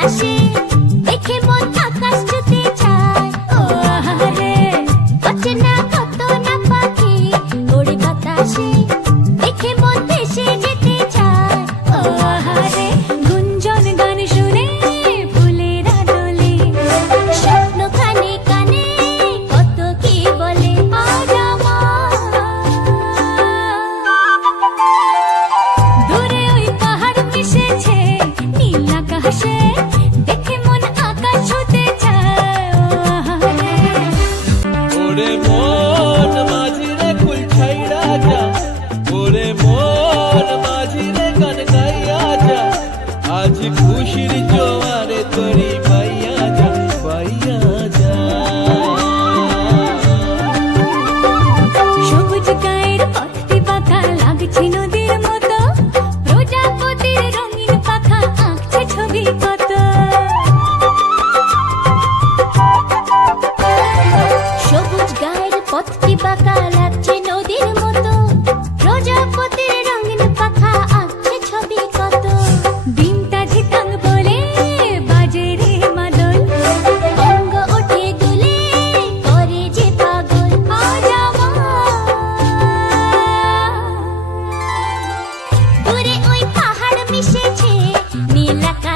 pra.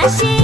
爱心。